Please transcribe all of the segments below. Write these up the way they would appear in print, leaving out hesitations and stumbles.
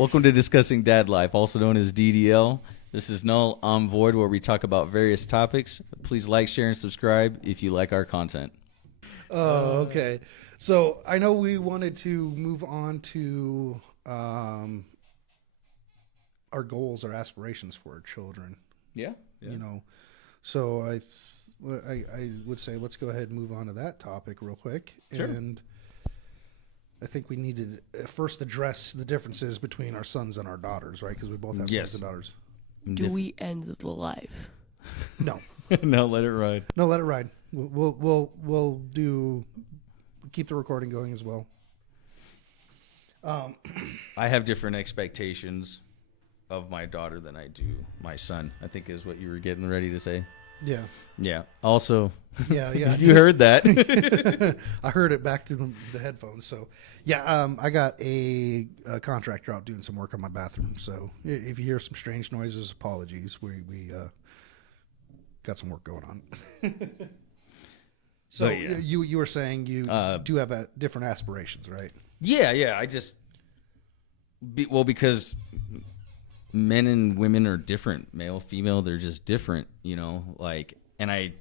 Welcome to Discussing Dad Life, also known as DDL. This is Null, I'm Void, where we talk about various topics. Please like, share, and subscribe if you like our content. Oh, okay. So I know we wanted to move on to our goals, our aspirations for our children. Yeah. You know, so I would say let's go ahead and move on to that topic real quick. Sure. And I think we need to first address the differences between our sons and our daughters, right? Because we both have Yes. sons and daughters. Do we end the life? No, No, let it ride. no, let it ride. We'll keep the recording going as well. I have different expectations of my daughter than I do my son, I think is what you were getting ready to say. Yeah, Yeah. Also, yeah. you heard that. I heard it back through the headphones. So, yeah, I got a contractor out doing some work on my bathroom. So, if you hear some strange noises, apologies. We got some work going on. So, Oh, yeah. you were saying you do have different aspirations, right? Yeah. I just, because men and women are different, male, female, they're just different, and I,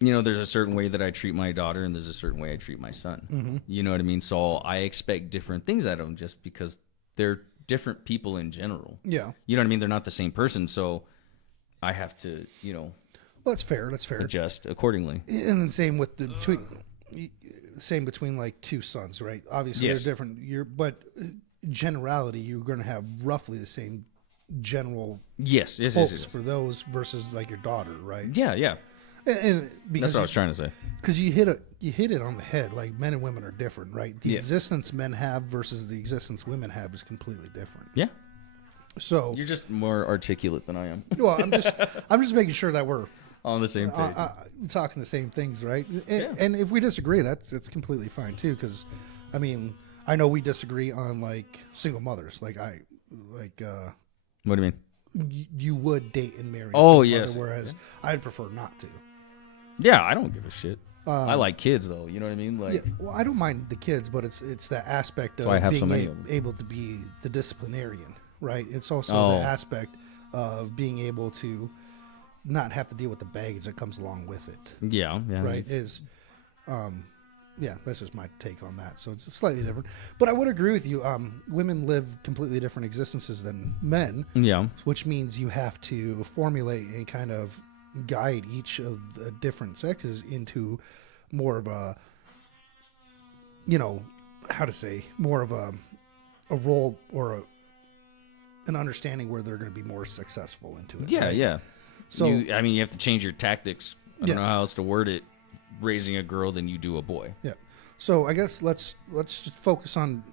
there's a certain way that I treat my daughter and there's a certain way I treat my son. Mm-hmm. You know what I mean? So I expect different things out of them just because they're different people in general. Yeah. You know what I mean? They're not the same person. So I have to, Well, that's fair. That's fair. adjust accordingly. And the same with same between like two sons, right? Obviously, Yes. they're different. But generality, you're going to have roughly the same general Yes. hopes for those versus like your daughter, right? Yeah. And because That's what I was trying to say. because you hit it on the head. Like men and women are different, right? The Yeah. existence men have versus the existence women have is completely different. Yeah. So, You're just more articulate than I am. well, I'm just making sure that we're On the same page. talking the same things, right? Yeah. And if we disagree, it's completely fine too. Because, I mean, I know we disagree on like single mothers. Like What do you mean? you would date and marry. a Oh, single yes. mother, whereas I'd prefer not to. Yeah, I don't give a shit. I like kids, though. You know what I mean? Like, Yeah, well, I don't mind the kids, but it's that aspect why I of have so being many of them. able to be the disciplinarian, right? It's also Oh. the aspect of being able to not have to deal with the baggage that comes along with it, yeah. right? Yeah, that's just my take on that. So it's slightly different, but I would agree with you. Women live completely different existences than men, Yeah. which means you have to formulate and kind of guide each of the different sexes into more of a, how to say, more of a role or an understanding where they're going to be more successful into it. Yeah, right? yeah. So you have to change your tactics. I don't Yeah. know how else to word it. Raising a girl than you do a boy. yeah. So I guess let's just focus on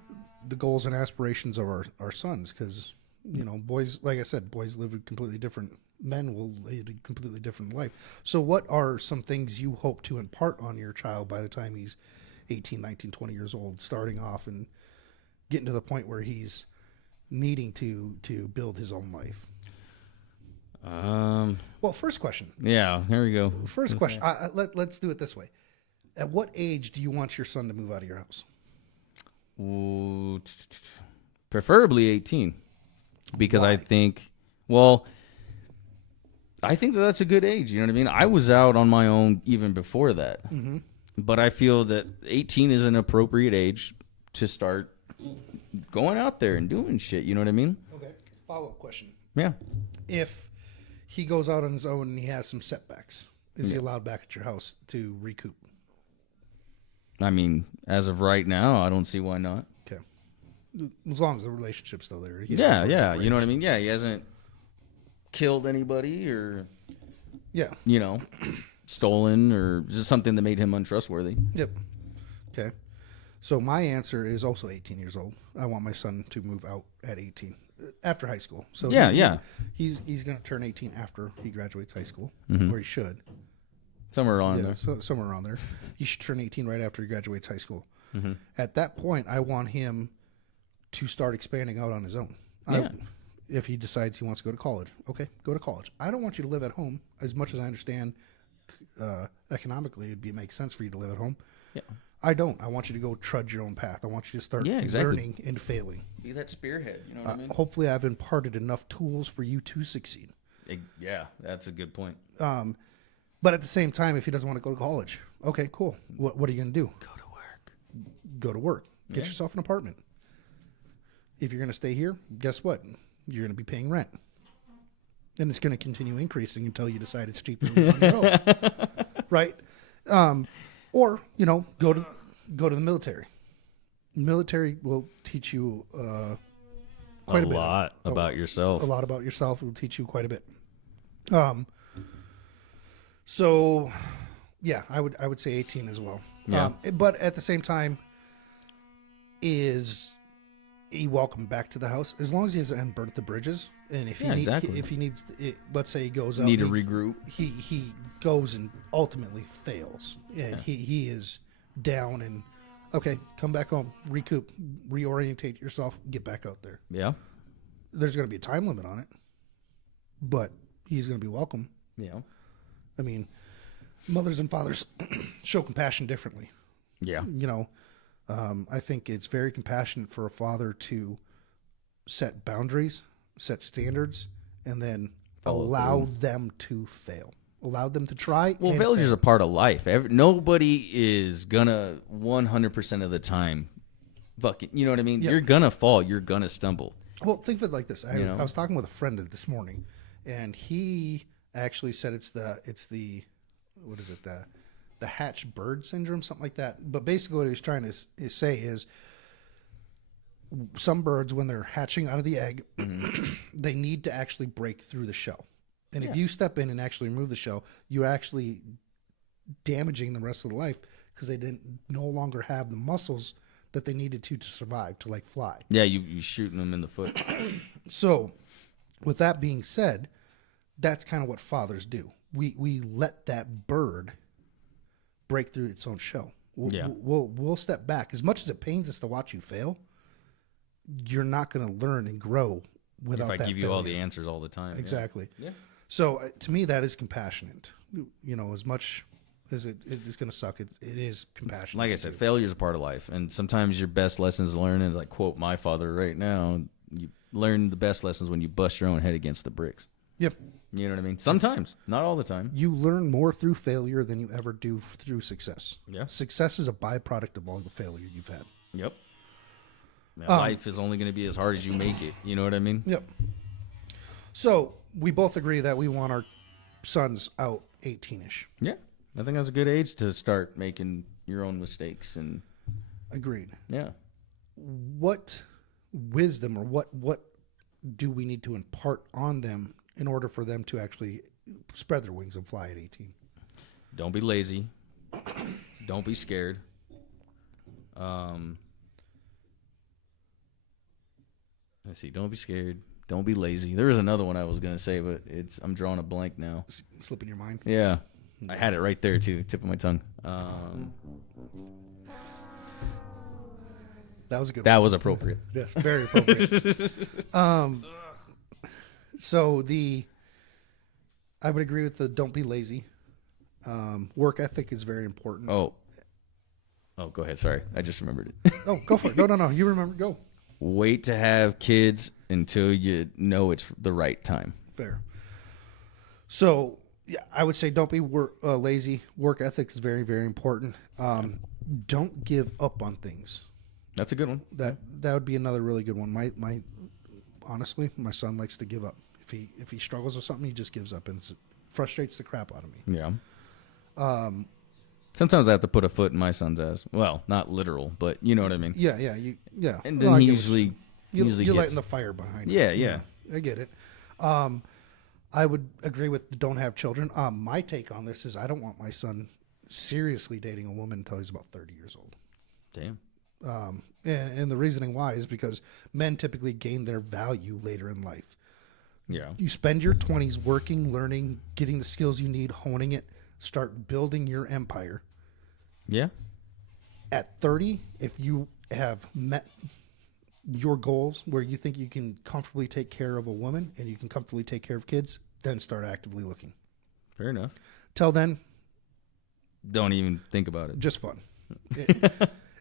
the goals and aspirations of our sons, because boys, like I said, boys live a completely different. Men will lead a completely different life. So what are some things you hope to impart on your child by the time he's 18, 19, 20 years old, starting off and getting to the point where he's needing to build his own life? Well, first question. Yeah, here we go. First question. Let's do it this way. At what age do you want your son to move out of your house? Ooh, preferably 18. Because Why? I think that's a good age. You know what I mean? I was out on my own even before that. Mm-hmm. But I feel that 18 is an appropriate age to start going out there and doing shit. You know what I mean? Okay. Follow-up question. Yeah. If he goes out on his own and he has some setbacks, is he allowed back at your house to recoup? I mean, as of right now, I don't see why not. Okay. As long as the relationship's still there. Yeah. You know what I mean? Yeah, he hasn't killed anybody or, Yeah. stolen or just something that made him untrustworthy. Yep. Okay. So my answer is also 18 years old. I want my son to move out at 18 after high school. So Yeah. He's going to turn 18 after he graduates high school, Mm-hmm. or he should. Somewhere on Yeah, there. so, somewhere around there. He should turn 18 right after he graduates high school. Mm-hmm. At that point, I want him to start expanding out on his own. Yeah. If he decides he wants to go to college, okay, go to college. I don't want you to live at home. As much as I understand economically, it makes sense for you to live at home. Yeah. I don't. I want you to go trudge your own path. I want you to start Yeah, exactly. learning and failing. Be that spearhead. You know what I mean? Hopefully, I've imparted enough tools for you to succeed. Yeah, that's a good point. But at the same time, if he doesn't want to go to college, okay, cool. What are you going to do? Go to work. Go to work. Get Yeah. yourself an apartment. If you're going to stay here, guess what? You're going to be paying rent. And it's going to continue increasing until you decide it's cheaper to live on your own. Right? Or, go to the military. Military will teach you quite a bit. Lot about yourself. A lot about yourself. It will teach you quite a bit. So, yeah, I would say 18 as well. Yeah. But at the same time, is he welcome back to the house as long as he hasn't burnt the bridges. And if he needs, let's say he goes out, Need to regroup. he goes and ultimately fails, and he is down and okay, come back home, recoup, reorientate yourself, get back out there. Yeah. There's going to be a time limit on it, but he's going to be welcome. Yeah. I mean, mothers and fathers show compassion differently. Yeah. I think it's very compassionate for a father to set boundaries, set standards, and then allow them to fail. Allow them to try. Well, and failure's fail. a part of life. Nobody is gonna 100% of the time fucking, you know what I mean? Yeah. You're gonna fall. You're gonna stumble. Well, think of it like this. I know? was talking with a friend this morning, and he actually said it's the what is it, the hatch bird syndrome, something like that. But basically, what he was trying to say is, some birds, when they're hatching out of the egg, they need to actually break through the shell. And if you step in and actually remove the shell, you're actually damaging the rest of the life because they didn't no longer have the muscles that they needed to survive, to like fly. Yeah, you shooting them in the foot. So, with that being said, that's kind of what fathers do. We let that bird break through its own shell. We'll step back. As much as it pains us to watch you fail, you're not going to learn and grow without If that I give you all the failure. answers all the time. Exactly. Yeah. So to me, that is compassionate. As much as it is going to suck, it is compassionate. Like I said, failure is a part of life, and sometimes your best lessons learned, and like quote my father right now, you learn the best lessons when you bust your own head against the bricks. Yep. You know what I mean? Sometimes, not all the time. You learn more through failure than you ever do through success. Yeah. Success is a byproduct of all the failure you've had. Yep. Now, life is only going to be as hard as you make it. You know what I mean? Yep. So we both agree that we want our sons out 18-ish. Yeah. I think that's a good age to start making your own mistakes, and Agreed. yeah. What wisdom or what do we need to impart on them in order for them to actually spread their wings and fly at 18? Don't be lazy. Don't be scared. Let's see. Don't be scared. Don't be lazy. There was another one I was gonna say, but I'm drawing a blank now. Slip in your mind. Yeah, I had it right there too, tip of my tongue. That was a good That one. was appropriate. Yes, very appropriate. So I would agree with the don't be lazy. Work ethic is very important. Oh, go ahead. Sorry, I just remembered it. Oh, go for it. No. You remember. Go. Wait to have kids until you know it's the right time. Fair. So, yeah, I would say don't be lazy. Work ethic is very, very important. Don't give up on things. That's a good one. That would be another really good one. My honestly, my son likes to give up. If he struggles with something, he just gives up, and it frustrates the crap out of me. Yeah. Sometimes I have to put a foot in my son's ass. Well, not literal, but you know what I mean. Yeah. And Well, then I he get what usually you're gets. lighting the fire behind it. Yeah. I get it. I would agree with the don't have children. My take on this is I don't want my son seriously dating a woman until he's about 30 years old. Damn. And the reasoning why is because men typically gain their value later in life. Yeah. You spend your 20s working, learning, getting the skills you need, honing it, start building your empire. Yeah. At 30, if you have met your goals where you think you can comfortably take care of a woman and you can comfortably take care of kids, then start actively looking. Fair enough. Till then, Don't even think about it. just fun.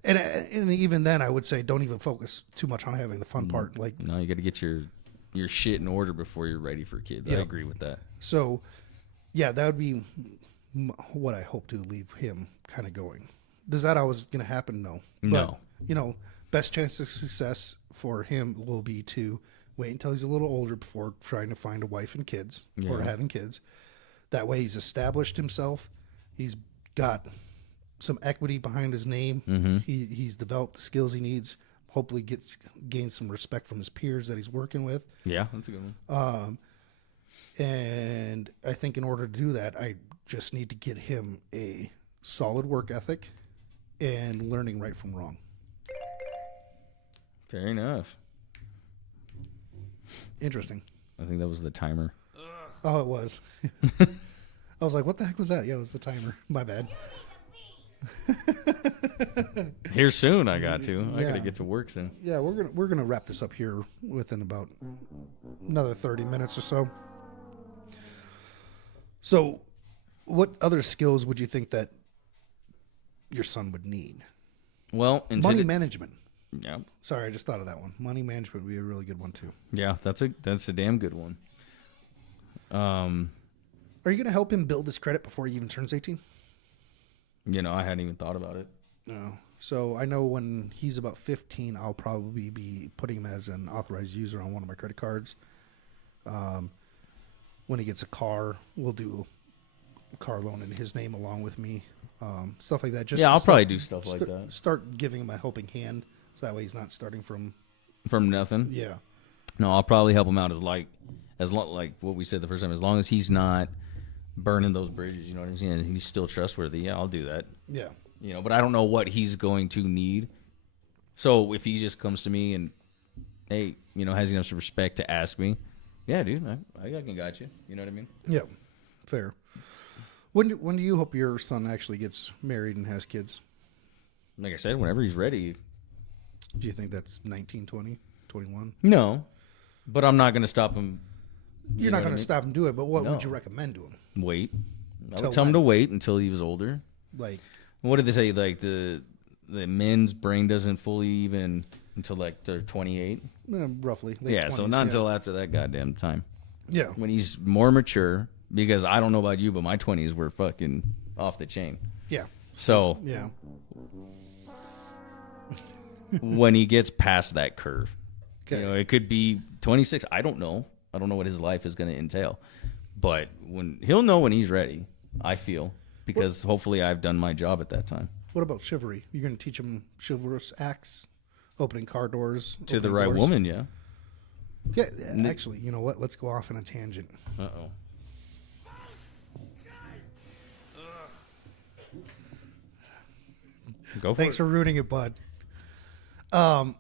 And even then, I would say don't even focus too much on having the fun part. Like, No, you got to get your shit in order before you're ready for kids. Yeah. I agree with that. so, yeah, that would be what I hope to leave him kind of going. Does that always going to happen? No. No. But, best chance of success for him will be to wait until he's a little older before trying to find a wife and kids or Yeah. having kids. That way he's established himself. He's got some equity behind his name. Mm-hmm. He's developed the skills he needs. Hopefully gains some respect from his peers that he's working with. Yeah, that's a good one. And I think in order to do that, I just need to get him a solid work ethic and learning right from wrong. Fair enough. Interesting. I think that was the timer. Oh, it was. I was like, what the heck was that? Yeah, it was the timer. My bad. Here soon, I got to. I Yeah. got to get to work soon. Yeah, we're gonna wrap this up here within about another 30 minutes or so. So, what other skills would you think that your son would need? Well, in Money today- management. yeah, Sorry, I just thought of that one. Money management would be a really good one too. yeah, that's a damn good one. Are you gonna help him build his credit before he even turns 18? I hadn't even thought about it. No. So I know when he's about 15, I'll probably be putting him as an authorized user on one of my credit cards. When he gets a car, we'll do a car loan in his name along with me. Stuff like that. Just Yeah, to I'll start- probably do stuff like that. Start giving him a helping hand, so that way he's not starting from. From nothing. Yeah. No, I'll probably help him out like what we said the first time. As long as he's not burning those bridges, you know what I'm saying? And he's still trustworthy. Yeah, I'll do that. Yeah. But I don't know what he's going to need. So if he just comes to me and, hey, has enough respect to ask me, yeah, dude, I can got you. You know what I mean? Yeah. Fair. When do you hope your son actually gets married and has kids? Like I said, whenever he's ready. Do you think that's 19, 20, 21? No, but I'm not going to stop him. You're not going to stop him do it, but what No. would you recommend to him? Wait. I Till would tell him when? to wait until he was older. Like, What did they say? Like the men's brain doesn't fully even until like they're 28. roughly. Late Yeah, so 20s, not until after that goddamn time. Yeah. When he's more mature, because I don't know about you, but my 20s were fucking off the chain. Yeah. So Yeah. when he gets past that curve, Okay. it could be 26. I don't know. I don't know what his life is going to entail. But he'll know when he's ready, I feel, because hopefully I've done my job at that time. What about chivalry? You're going to teach him chivalrous acts, opening car doors To the opening right doors? woman, yeah. Yeah. Actually, you know what? Let's go off on a tangent. Uh-oh. Go for Thanks it. for ruining it, bud. Are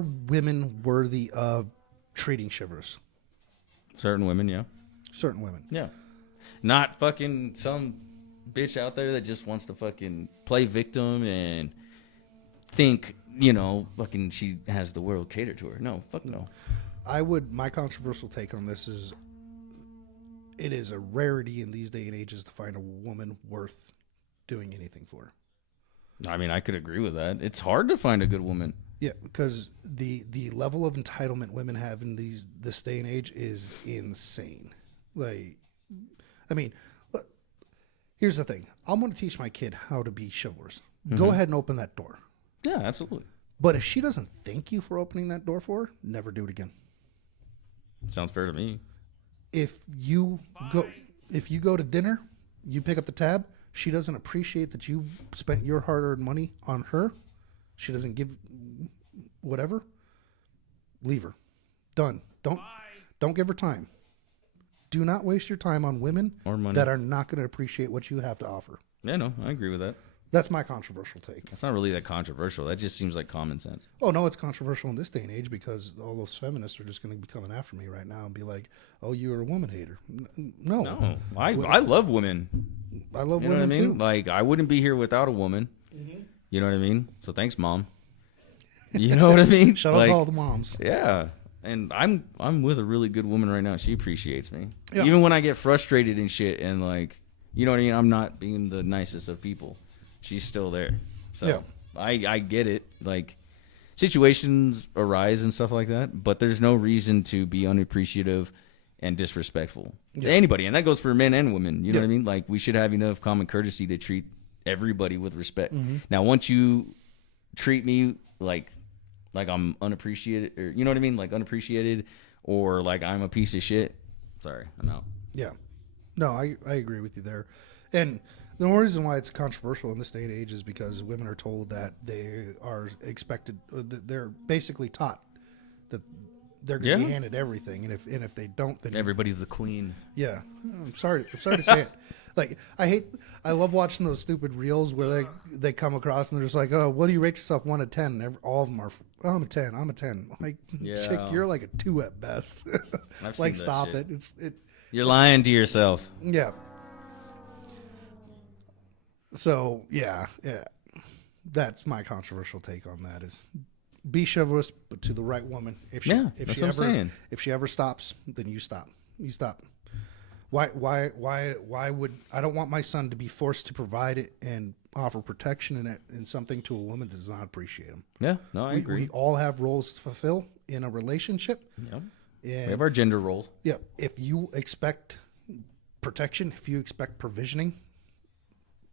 women worthy of treating chivalrous? Certain women, yeah. Certain women. Yeah. Not fucking some bitch out there that just wants to fucking play victim and think, fucking she has the world catered to her. No, fuck no. My controversial take on this is it is a rarity in these day and ages to find a woman worth doing anything for. I mean, I could agree with that. It's hard to find a good woman. Yeah, because the level of entitlement women have in this day and age is insane. Like, I mean, look, here's the thing. I'm going to teach my kid how to be chivalrous. Go ahead and open that door. Yeah, absolutely. But if she doesn't thank you for opening that door for her, never do it again. Sounds fair to me. If you go to dinner, you pick up the tab, she doesn't appreciate that you spent your hard-earned money on her, she doesn't give whatever, leave her. Done. Don't give her time. Do not waste your time on women Or money. that are not going to appreciate what you have to offer. Yeah, no, I agree with that. That's my controversial take. That's not really that controversial. That just seems like common sense. Oh, no, it's controversial in this day and age because all those feminists are just going to be coming after me right now and be like, oh, you're a woman hater. No. No, I love women. I love You know what I women mean? too. Like, I wouldn't be here without a woman. You know what I mean? So thanks, Mom. You know what I mean? Shout out to all the moms. Yeah. And I'm with a really good woman right now. She appreciates me. Yeah. Even when I get frustrated and shit and like, You know what I mean? I'm not being the nicest of people. She's still there. So Yeah. I get it. Like, situations arise and stuff like that, but there's no reason to be unappreciative and disrespectful to anybody. And that goes for men and women. You know what I mean? Like, we should have enough common courtesy to treat everybody with respect. Now, once you treat me like I'm unappreciated, or you know what I mean? Like unappreciated, or like I'm a piece of shit. Sorry, I'm out. Yeah. No, I agree with you there. And the only reason why it's controversial in this day and age is because women are told that they are expected, that they're basically taught that they're going to be handed everything, and if they don't, then Everybody's the queen. yeah. I'm sorry to say it. Like, I love watching those stupid reels where they come across and they're just like, oh, what do you rate yourself 1 to 10? And all of them are, oh, I'm a 10. I'm a 10. Like, chick, you're like a 2 at best. I've Like, seen that stop shit. it. You're lying to yourself. Yeah. So yeah. That's my controversial take on that. Is be chivalrous, but to the right woman. If she, if that's she what ever, I'm saying. if she ever stops, then you stop. You stop. Why would I don't want my son to be forced to provide it and offer protection in something to a woman that does not appreciate him. Yeah, no, I agree. We all have roles to fulfill in a relationship. Yep. And We have our gender roles. yeah, if you expect protection, if you expect provisioning,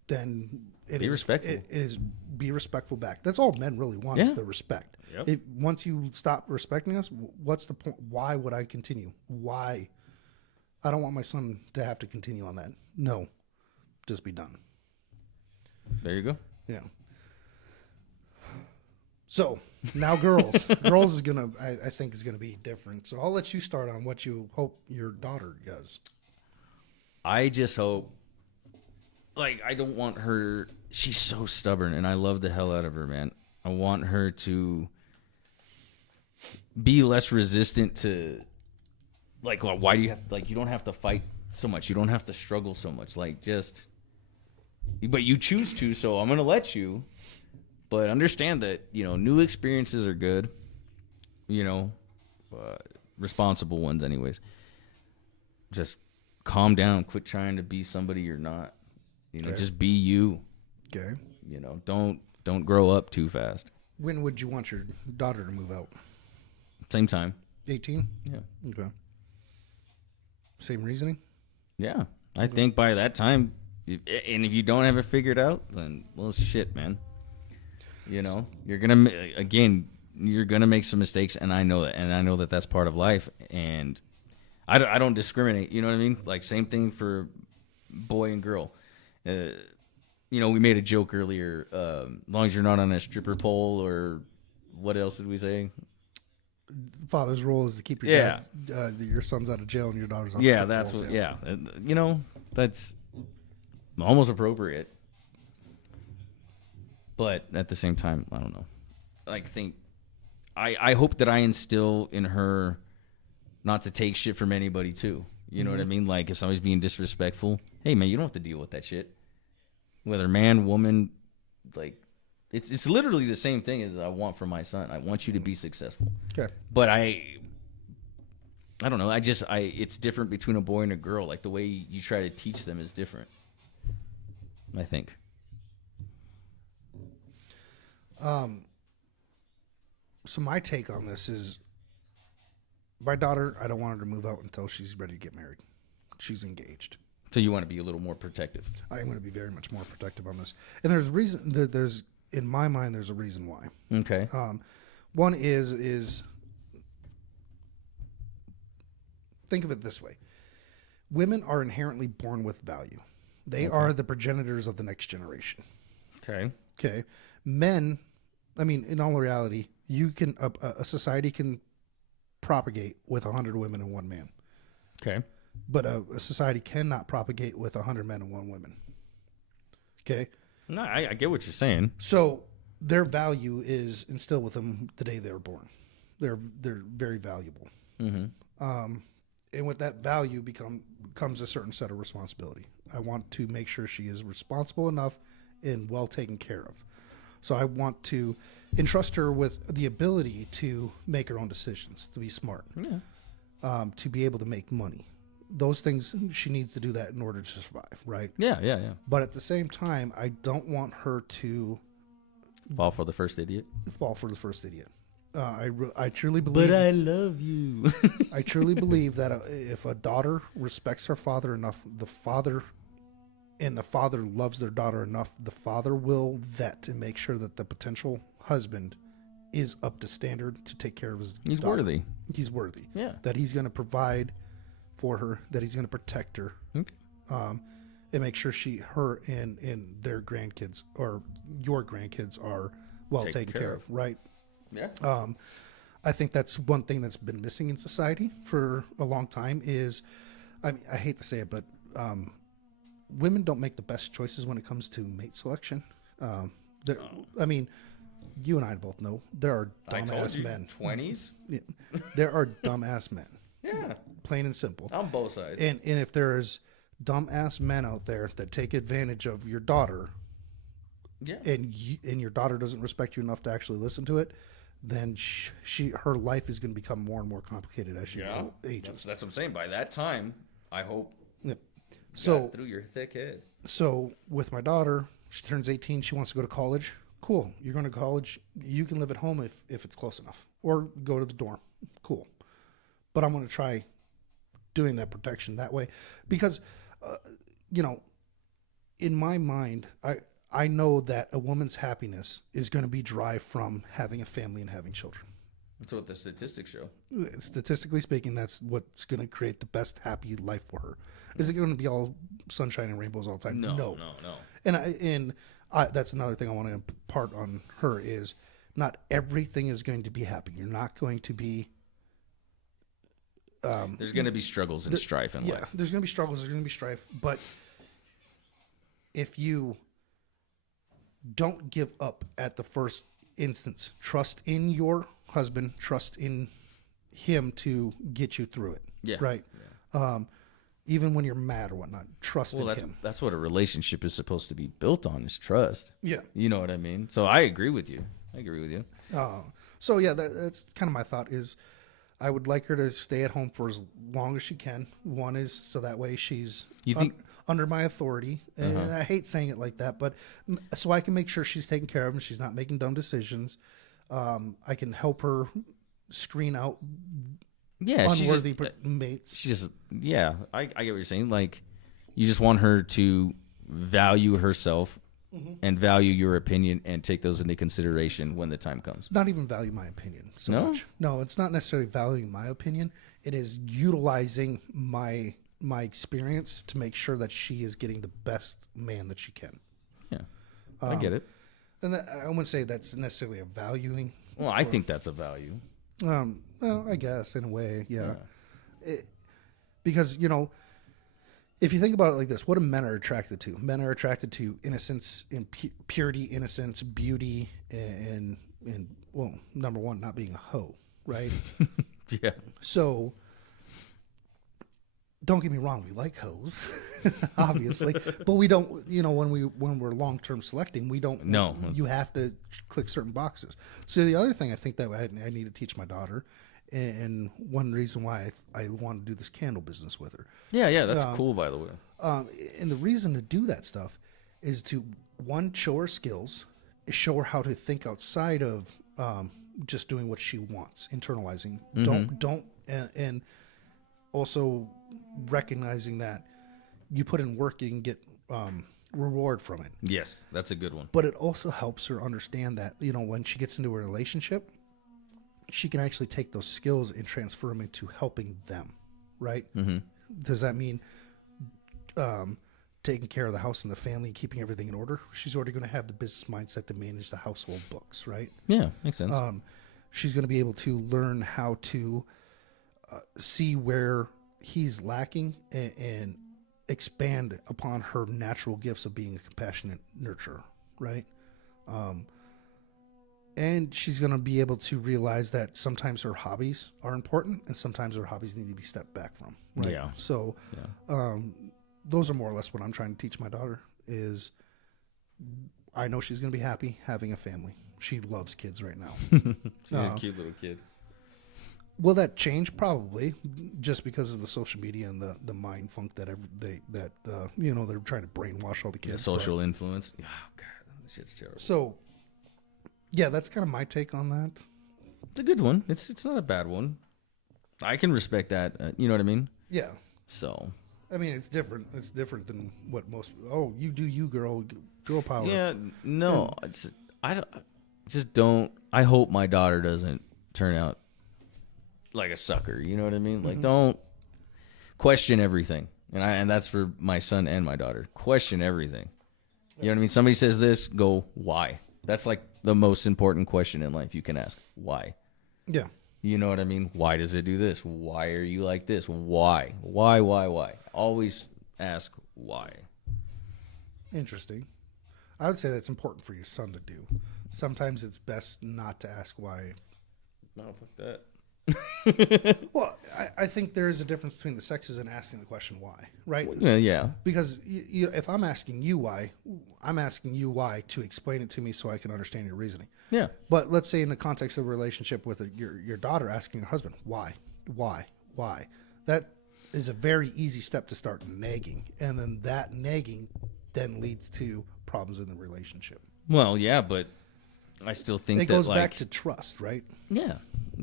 then Be respectful. It is be respectful back. That's all men really want is Yeah. the respect. Yep. Once you stop respecting us, what's the point? Why would I continue? Why? I don't want my son to have to continue on that. No, just be done. There you go. Yeah. So now girls, girls is gonna, I think is gonna be different. So I'll let you start on what you hope your daughter does. I just hope, like, I don't want her, she's so stubborn, and I love the hell out of her, man. I want her to be less resistant to, like, well, why do you have, like, you don't have to fight so much. You don't have to struggle so much. Like, just, but you choose to, so I'm going to let you. But understand that, you know, new experiences are good, you know, responsible ones anyways. Just calm down. Quit trying to be somebody you're not. You know, Okay. just be you. Okay. You know, don't grow up too fast. When would you want your daughter to move out? Same time. 18? Yeah. Okay. Same reasoning? Yeah. I think by that time, and if you don't have it figured out, then, well, shit, man. You know, you're going to make some mistakes, and I know that. And I know that that's part of life. And I don't discriminate. You know what I mean? Like, same thing for boy and girl. You know, we made a joke earlier. As long as you're not on a stripper pole, or what else did we say? Father's role is to keep your your son's out of jail and your daughter's out. Yeah, of that's what. Yeah, you know, that's almost appropriate. But at the same time, I don't know. I hope that I instill in her not to take shit from anybody too. You know what I mean? Like, if somebody's being disrespectful, hey man, you don't have to deal with that shit. Whether man, woman, like, it's literally the same thing as I want for my son. I want you to be successful. Okay. But I don't know. It's different between a boy and a girl. Like, the way you try to teach them is different, I think. So my take on this is, my daughter, I don't want her to move out until she's ready to get married. She's engaged. So you want to be a little more protective. I am going to be very much more protective on this. And there's reason. There's in my mind, there's a reason why. Okay. One is think of it this way: women are inherently born with value. They are the progenitors of the next generation. Okay. Okay, men. I mean, in all reality, you can a society can propagate with 100 women and 1 man. Okay. But a society cannot propagate with 100 men and 1 woman. Okay? No, I get what you're saying. So their value is instilled with them the day they were born. They're very valuable. Mm-hmm. And with that value comes a certain set of responsibility. I want to make sure she is responsible enough and well taken care of. So I want to entrust her with the ability to make her own decisions, to be smart, to be able to make money. those things, she needs to do that in order to survive, right? Yeah. But at the same time, I don't want her to Fall for the first idiot. fall for the first idiot. I truly believe. love you. I truly believe that if a daughter respects her father enough, the father loves their daughter enough, the father will vet and make sure that the potential husband is up to standard to take care of his He's daughter. worthy. He's worthy. Yeah. That he's going to provide for her, that he's going to protect her, Okay. and make sure her and their grandkids or your grandkids are well taken care of, right? Yeah. I think that's one thing that's been missing in society for a long time is, I mean, I hate to say it, but women don't make the best choices when it comes to mate selection. I mean, you and I both know there are I told dumbass you, men. 20s. Yeah, there are dumbass men, Yeah. plain and simple. On both sides. And if there's dumbass men out there that take advantage of your daughter, Yeah. and your daughter doesn't respect you enough to actually listen to it, then her life is going to become more and more complicated as she ages. That's what I'm saying. By that time, I hope Yep. got So through your thick head. so with my daughter, she turns 18. She wants to go to college. Cool. You're going to college. You can live at home if it's close enough, or go to the dorm. Cool. But I'm going to try doing that protection that way because, in my mind, I know that a woman's happiness is going to be derived from having a family and having children. That's what the statistics show. Statistically speaking, that's what's going to create the best happy life for her. Is it going to be all sunshine and rainbows all the time? No. And that's another thing I want to impart on her is not everything is going to be happy. You're not going to be. There's going to be struggles and strife in life. There's going to be struggles. There's going to be strife. But if you don't give up at the first instance, trust in your husband, trust in him to get you through it. Yeah. Right. Even when you're mad or whatnot, trust in him. That's what a relationship is supposed to be built on, is trust. Yeah. You know what I mean? So I agree with you. So yeah, that's kind of my thought is I would like her to stay at home for as long as she can. One is so that way she's under my authority. And I hate saying it like that, but so I can make sure she's taken care of and she's not making dumb decisions. I can help her screen out unworthy mates. I get what you're saying. Like, you just want her to value herself and value your opinion and take those into consideration when the time comes. Not even value my opinion so No? much. No, it's not necessarily valuing my opinion. It is utilizing my experience to make sure that she is getting the best man that she can. Yeah, I get it. And I wouldn't say that's necessarily a valuing. Well, I think that's a value. Well, I guess in a way, yeah. Because if you think about it like this, what do men are attracted to? Men are attracted to innocence, and purity, innocence, beauty, and well, number one, not being a hoe, right? Yeah. So, don't get me wrong, we like hoes, obviously, but we don't. When we're long term selecting, we don't. No, you have to click certain boxes. So the other thing I think that I need to teach my daughter, and one reason why I want to do this candle business with her. Yeah, that's cool, by the way. And the reason to do that stuff is to, one, show her skills, show her how to think outside of just doing what she wants, internalizing. And also recognizing that you put in work, you can get reward from it. Yes, that's a good one. But it also helps her understand that, when she gets into a relationship, she can actually take those skills and transfer them into helping them, right? Mm-hmm. Does that mean taking care of the house and the family and keeping everything in order? She's already going to have the business mindset to manage the household books, right? Yeah, makes sense. She's going to be able to learn how to see where he's lacking and expand upon her natural gifts of being a compassionate nurturer, right? And she's going to be able to realize that sometimes her hobbies are important and sometimes her hobbies need to be stepped back from. Right? Yeah. So those are more or less what I'm trying to teach my daughter is I know she's going to be happy having a family. She loves kids right now. She's a cute little kid. Will that change? Probably, just because of the social media and the mind funk that they're trying to brainwash all the kids. The social influence. Oh god, that shit's terrible. So, yeah, that's kind of my take on that. It's a good one. It's not a bad one. I can respect that. You know what I mean? Yeah, So. I mean it's different. It's different than what most. Oh, you do you, girl power. Yeah. No. I just don't. I hope my daughter doesn't turn out like a sucker. You know what I mean? Like, don't question everything. And that's for my son and my daughter. Question everything. You know what I mean? Somebody says this, go, why? That's like the most important question in life you can ask. Why? Yeah. You know what I mean? Why does it do this? Why are you like this? Why? Why? Always ask why. Interesting. I would say that's important for your son to do. Sometimes it's best not to ask why. No, fuck that. Well, I think there is a difference between the sexes and asking the question why, right? Yeah. Because if I'm asking you why, I'm asking you why to explain it to me so I can understand your reasoning. Yeah. But let's say in the context of a relationship with your daughter asking your husband, why? That is a very easy step to start nagging. And then that nagging then leads to problems in the relationship. Well, yeah, but I still think It that goes like, back to trust, right? yeah,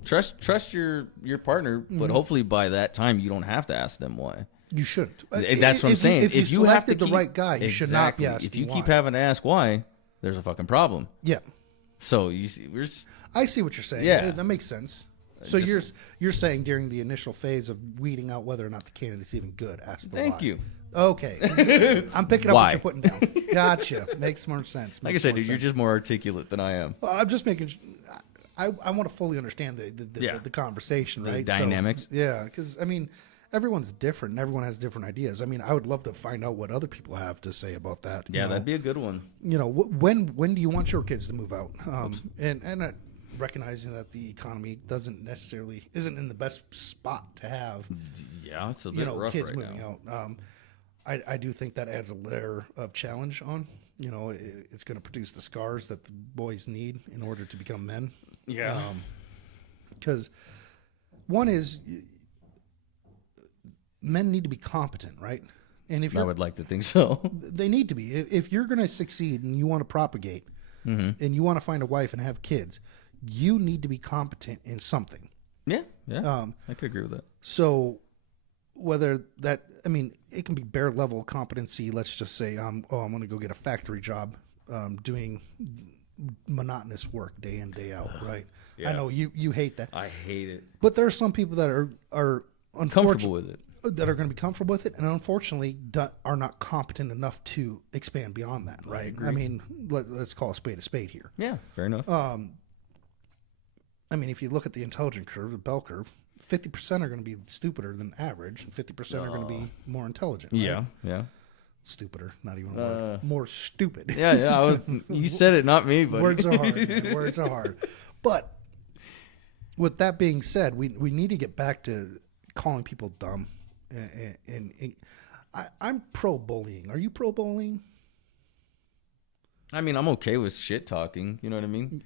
trust your partner, but hopefully by that time you don't have to ask them why. You shouldn't. That's what I'm saying. If you have to selected the keep, right guy, you should not be exactly. asking If you why. keep having to ask why, there's a fucking problem. Yeah. So you see, I see what you're saying. Yeah. That makes sense. So you're saying during the initial phase of weeding out whether or not the candidate's even good, ask the thank why. you. Okay. I'm picking up Why? what you're putting down. Gotcha. Makes more sense. Like I Makes said, more dude, you're sense. just more articulate than I am. Well, I'm just making. I want to fully understand the conversation, The right? dynamics. So, yeah, because I mean, everyone's different and everyone has different ideas. I mean, I would love to find out what other people have to say about that. Yeah, that'd be a good one. You know, when do you want your kids to move out? And recognizing that the economy isn't in the best spot to have Yeah, it's a bit rough kids right moving now. out. I do think that adds a layer of challenge on. You know, it's going to produce the scars that the boys need in order to become men. Yeah. Because one is men need to be competent, right? And if I would like to think so. they need to be. If you're going to succeed and you want to propagate and you want to find a wife and have kids, you need to be competent in something. Yeah, I could agree with that. So whether that, I mean, it can be bare level competency. Let's just say, I'm going to go get a factory job doing monotonous work day in, day out, right? Yeah. I know you hate that. I hate it. But there are some people that are Comfortable with it. that are going to be comfortable with it, and unfortunately are not competent enough to expand beyond that, right? I mean, let's call a spade here. Yeah, fair enough. I mean, if you look at the intelligence curve, the bell curve, 50% are going to be stupider than average, and 50% are going to be more intelligent. Right? Yeah. Stupider, not even a word. More stupid. Yeah. You said it, not me, but Words are hard. Man. Words are hard. But with that being said, we need to get back to calling people dumb. And I'm pro bullying. Are you pro bullying? I mean, I'm okay with shit talking. You know what I mean?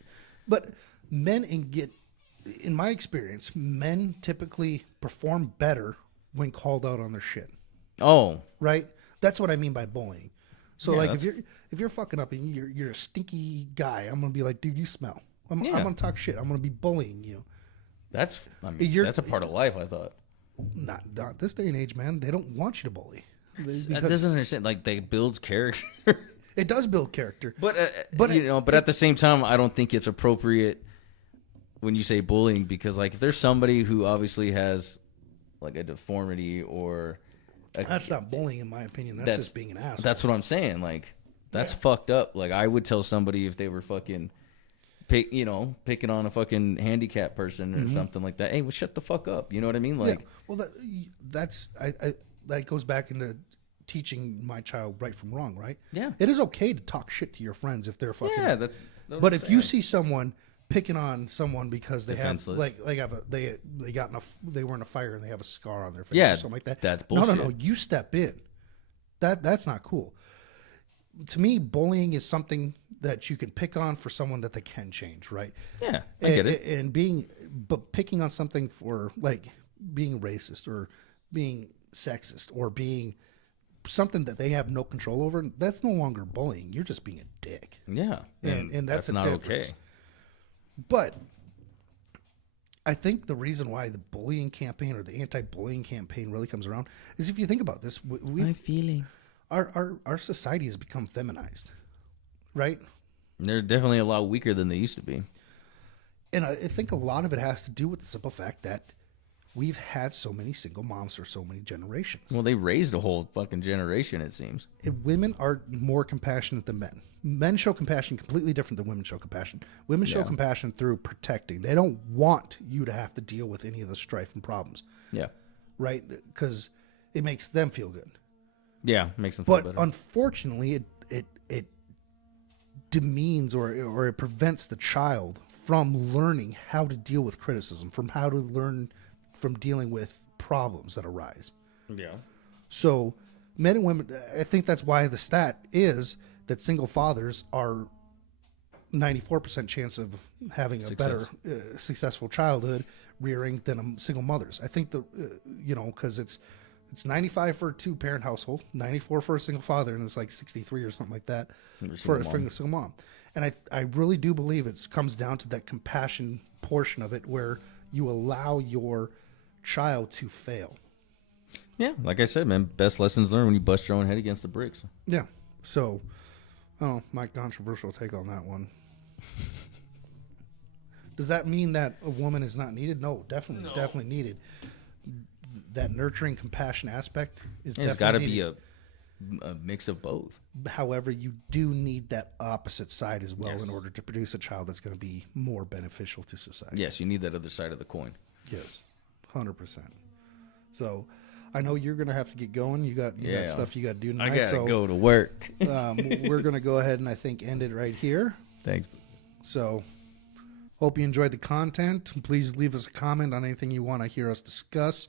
But in my experience, men typically perform better when called out on their shit. Oh, Right? That's what I mean by bullying. So Yeah, like if you're fucking up and you're a stinky guy, I'm gonna be like, dude, you smell. I'm gonna talk shit. I'm gonna be bullying you. that's You're- that's a part of life. I thought Not this day and age, man. They don't want you to bully. that Because doesn't understand. Like, they builds character, it does build character. but But but at the same time, I don't think it's appropriate when you say bullying, because like if there's somebody who obviously has like a deformity or That's not bullying, in my opinion. That's just being an asshole. That's what I'm saying. Like, that's fucked up. Like, I would tell somebody if they were fucking, picking on a fucking handicapped person or something like that. Hey, well, shut the fuck up. You know what I mean? Like, yeah. Well, that goes back into teaching my child right from wrong, right? Yeah. It is okay to talk shit to your friends if they're fucking. yeah, that's. But if you see someone picking on someone because they Defenseless. they were in a fire and they have a scar on their face Yeah, or something like that. that's No, bullshit. you step in. That's not cool. To me, bullying is something that you can pick on for someone that they can change, right? yeah, I get it. And being but picking on something for like being racist or being sexist or being something that they have no control over, that's no longer bullying. You're just being a dick. Yeah. And that's a not difference. okay. But I think the reason why the bullying campaign or the anti-bullying campaign really comes around is if you think about this, feeling. our society has become feminized, right? They're definitely a lot weaker than they used to be. And I think a lot of it has to do with the simple fact that we've had so many single moms for so many generations. Well, they raised a whole fucking generation, it seems. And women are more compassionate than men. Men show compassion completely different than women show compassion. Women show compassion through protecting. They don't want you to have to deal with any of the strife and problems, Yeah. right? Because it makes them feel good. Yeah, makes them feel But better. unfortunately, it demeans or it prevents the child from learning how to deal with criticism, from how to learn from dealing with problems that arise. Yeah. So men and women, I think that's why the stat is that single fathers are 94% chance of having a better successful childhood rearing than single mothers. I think because it's 95 for a 2-parent household, 94 for a single father, and it's like 63 or something like that for a single mom. And I really do believe it comes down to that compassion portion of it where you allow your child to fail. Yeah, like I said, man, best lessons learned when you bust your own head against the bricks. Yeah. So, my controversial take on that one. Does that mean that a woman is not needed? No, definitely needed. That nurturing, compassion aspect is It's definitely got to needed. be a mix of both. However, you do need that opposite side as well Yes. in order to produce a child that's going to be more beneficial to society. Yes, you need that other side of the coin. Yes, 100%. So, I know you're going to have to get going. You got stuff you got to do tonight. I got to so, go to work. we're going to go ahead and I think end it right here. Thanks. So, hope you enjoyed the content. Please leave us a comment on anything you want to hear us discuss,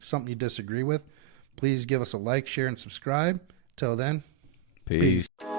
something you disagree with. Please give us a like, share, and subscribe. Till then, Peace. peace.